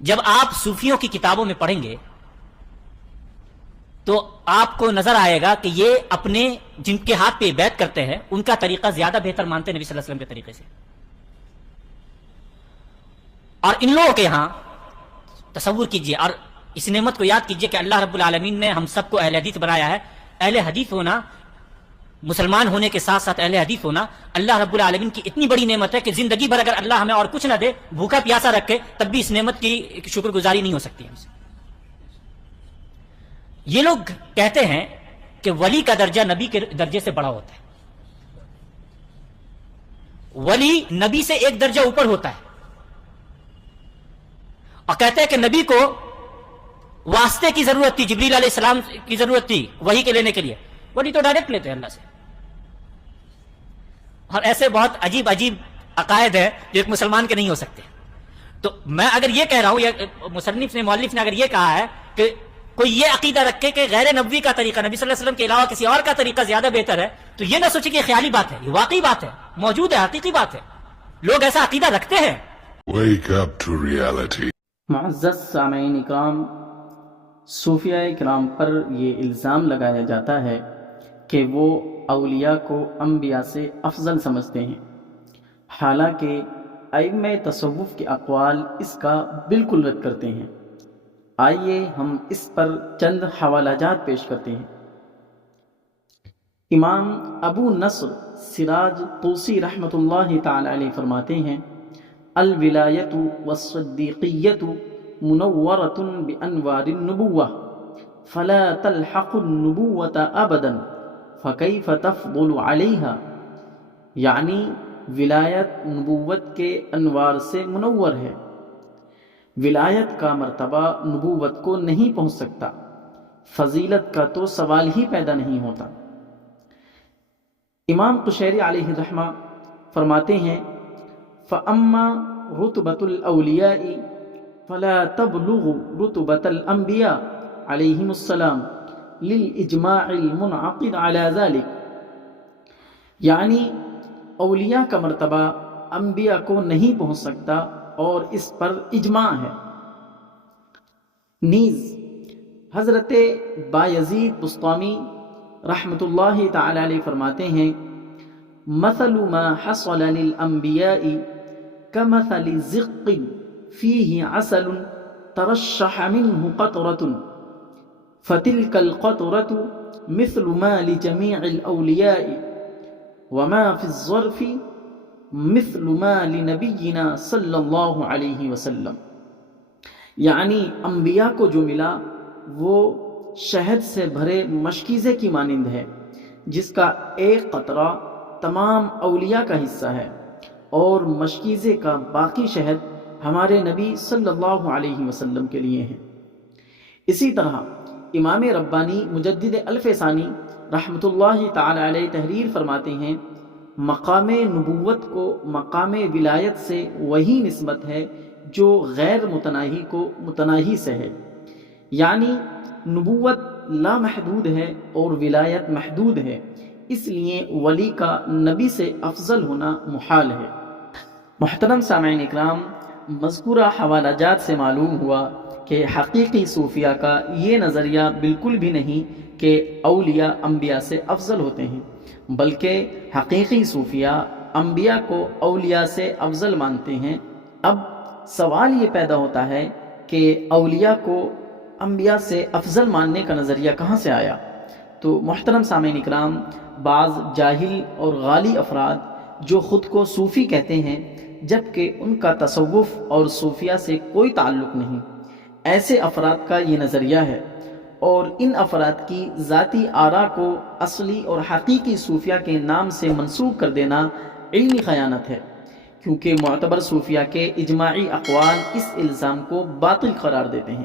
جب آپ صوفیوں کی کتابوں میں پڑھیں گے تو آپ کو نظر آئے گا کہ یہ اپنے جن کے ہاتھ پہ بیعت کرتے ہیں ان کا طریقہ زیادہ بہتر مانتے ہیں نبی صلی اللہ علیہ وسلم کے طریقے سے. اور ان لوگوں کے ہاں تصور کیجئے اور اس نعمت کو یاد کیجئے کہ اللہ رب العالمین نے ہم سب کو اہل حدیث بنایا ہے. اہل حدیث ہونا، مسلمان ہونے کے ساتھ ساتھ اہل حدیث ہونا اللہ رب العالمین کی اتنی بڑی نعمت ہے کہ زندگی بھر اگر اللہ ہمیں اور کچھ نہ دے، بھوکا پیاسا رکھے، تب بھی اس نعمت کی شکر گزاری نہیں ہو سکتی ہم سے. یہ لوگ کہتے ہیں کہ ولی کا درجہ نبی کے درجے سے بڑا ہوتا ہے. ولی نبی سے ایک درجہ اوپر ہوتا ہے، اور کہتے ہیں کہ نبی کو واسطے کی ضرورت تھی، جبریل علیہ السلام کی ضرورت تھی وحی کے لینے کے لیے. ولی تو ڈائریکٹ لیتے ہیں اللہ سے. اور ایسے بہت عجیب عجیب عقائد ہیں جو ایک مسلمان کے نہیں ہو سکتے. تو میں اگر یہ کہہ رہا ہوں، یا مصنف نے، مؤلف نے اگر یہ کہا ہے کہ کوئی یہ عقیدہ رکھے کہ غیر نبوی کا طریقہ، نبی صلی اللہ علیہ وسلم کے علاوہ کسی اور کا طریقہ زیادہ بہتر ہے، تو یہ نہ سوچے کہ یہ خیالی بات ہے، یہ واقعی بات ہے، موجود ہے، حقیقی بات ہے. لوگ ایسا عقیدہ رکھتے ہیں. Wake up to reality. معزز سامعین اکرام، صوفیاء کرام پر یہ الزام لگایا جاتا ہے کہ وہ اولیاء کو انبیاء سے افضل سمجھتے ہیں، حالانکہ ائمہ تصوف کے اقوال اس کا بالکل رد کرتے ہیں. آئیے ہم اس پر چند حوالہ جات پیش کرتے ہیں. امام ابو نصر سراج طوسی رحمۃ اللہ تعالی علیہ فرماتے ہیں: الولایت والصدیقیت منورۃ بانوار النبوہ فلا تلحق النبوۃ ابدا فکیف تفضل علیہا. یعنی ولایت نبوت کے انوار سے منور ہے، ولایت کا مرتبہ نبوت کو نہیں پہنچ سکتا، فضیلت کا تو سوال ہی پیدا نہیں ہوتا. امام قشیری علیہ الرحمہ فرماتے ہیں: فَأَمَّا رُتْبَةُ الْأَوْلِيَاءِ فَلَا تَبْلُغُ رُتْبَةَ الْأَنْبِيَاءِ علیہم السلام لِلْإِجْمَاعِ الْمُنْعَقِدِ عَلَى ذَلِكَ. یعنی اولیاء کا مرتبہ انبیاء کو نہیں پہنچ سکتا اور اس پر اجماع ہے. نیز حضرت بایزید بسطامی رحمۃ اللہ تعالی علیہ فرماتے ہیں: مثل ما حصل للانبیاء كمثل زق فيه عسل ترشح منه قطرة فتلك القطرة مثل ما لجميع الاولیاء وما في الظرف مثل ما لنبینا صلی اللہ علیہ وسلم. یعنی انبیاء کو جو ملا وہ شہد سے بھرے مشکیزے کی مانند ہے، جس کا ایک قطرہ تمام اولیاء کا حصہ ہے، اور مشکیزے کا باقی شہد ہمارے نبی صلی اللہ علیہ وسلم کے لیے ہے. اسی طرح امام ربانی مجدد الف ثانی رحمۃ اللہ تعالی علیہ تحریر فرماتے ہیں: مقام نبوت کو مقام ولایت سے وہی نسبت ہے جو غیر متناہی کو متناہی سے ہے. یعنی نبوت لامحدود ہے اور ولایت محدود ہے، اس لیے ولی کا نبی سے افضل ہونا محال ہے. محترم سامعین اکرام، مذکورہ حوالہ جات سے معلوم ہوا کہ حقیقی صوفیہ کا یہ نظریہ بالکل بھی نہیں کہ اولیاء انبیاء سے افضل ہوتے ہیں، بلکہ حقیقی صوفیہ انبیاء کو اولیاء سے افضل مانتے ہیں. اب سوال یہ پیدا ہوتا ہے کہ اولیاء کو انبیاء سے افضل ماننے کا نظریہ کہاں سے آیا؟ تو محترم سامعین اکرام، بعض جاہل اور غالی افراد جو خود کو صوفی کہتے ہیں جبکہ ان کا تصوف اور صوفیہ سے کوئی تعلق نہیں، ایسے افراد کا یہ نظریہ ہے، اور ان افراد کی ذاتی آراء کو اصلی اور حقیقی صوفیہ کے نام سے منسوب کر دینا علمی خیانت ہے، کیونکہ معتبر صوفیہ کے اجماعی اقوال اس الزام کو باطل قرار دیتے ہیں.